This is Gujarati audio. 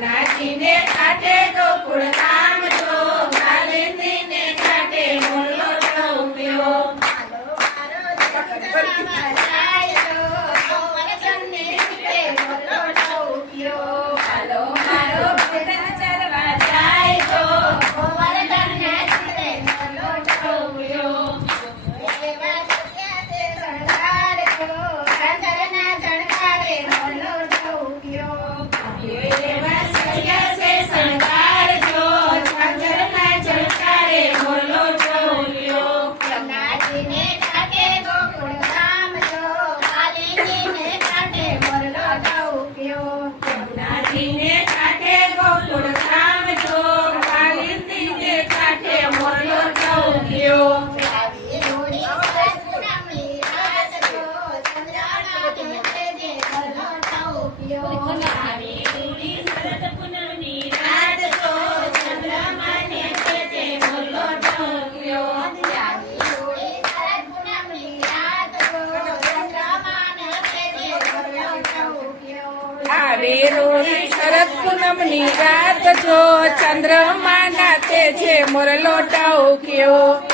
નાચીને કાઢે ગોકુળ ધામ જો કાલિંદીને કાઢે મોલ્લો ઢોળ્યો. હાલો મારો ભજન ચરવા જાય તો ગોવર્ધનને શિરે મોલ્લો ઢોળ્યો. એવા સત્યાસે શણગાર જો ઝંઝરના ઝણકારે મોલ્લો ઢોળ્યો. એવા સત્યાસે શણગાર જો ઝંઝરના ઝણકારે મોલ્લો ઢોળ્યો. નાચીને કાઢે ગોકુળ ધામ જો કાલિંદીને કાઢે મોલ્લો ઢોળ્યો. નાચીને કાઢે ગોકુળ ધામ જો કાલિંદીને કાઢે મોલ્લો ઢોળ્યો. આવી રોડી સરસપુરાની રાત જો ચંદ્રના તેજે મોલ્લો ઢોળ્યો. આવી રોડી સરસપુરાની રાત જો ચંદ્રમાને તેજે મોલ્લો ઢોળ્યો. આવી રોડી સરસપુરાની રાત જો ચંદ્રમાને તેજે મોલ્લો ઢોળ્યો. આવી રોડી શરદ પૂનમની રાત જો ચંદ્રમાના તેજે મોરલો ટહુક્યો.